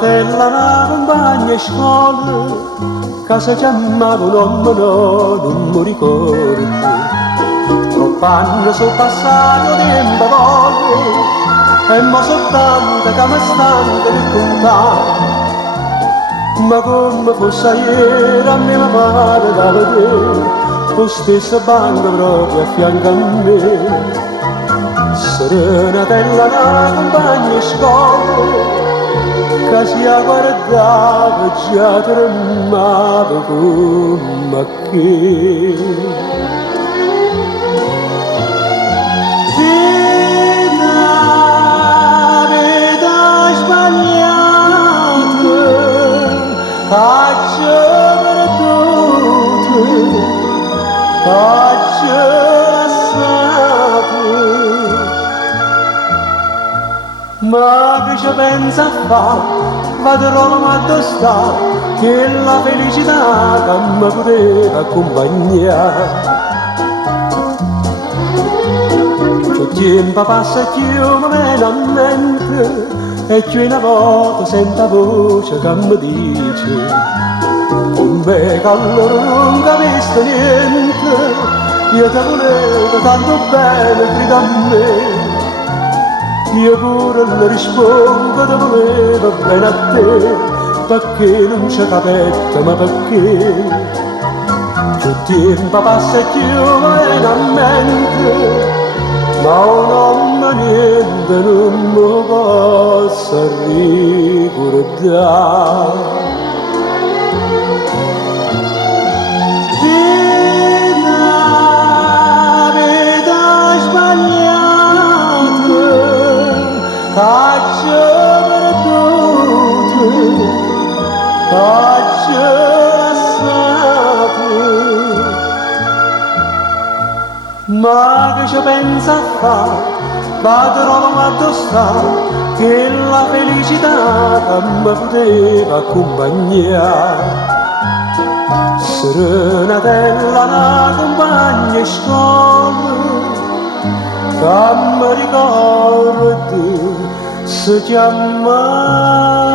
Serenatella una compagna in scuola che si chiamava nonno, non mi ricordo. Troppi anni sono passati, tempo voglio, e mo soltanto che mi stanca di contare. Ma come fosse ieri a me mi pare da vedere lo stesso banco proprio a fianco a me. Serenatella una compagna in scuola che si guardava e già tremava come che. Vita sbagliata, caccia perdute, caccia lasciate. Ma che ci pensa a fare? Vado a Roma a sta, che la felicità che mi poteva accompagnare. C'ho tempo passa più mi viene a mente, e più una volta sento voce che mi dice: con me che allora non capisco niente, io ti volevo tanto bene, grida a me. Io pure le rispondo, ti volevo bene a te, perché non c'è capetta, ma perché? Più tempo passa e più viene a mente, ma un uomo niente non mi posso ricordare. Caccia perdute, caccia lasciate. Ma che ci pensa a fare? Vado a Roma a stare, che la felicità che mi poteva accompagnare. Serenatella una compagna in scuola che mi ricordi si chiama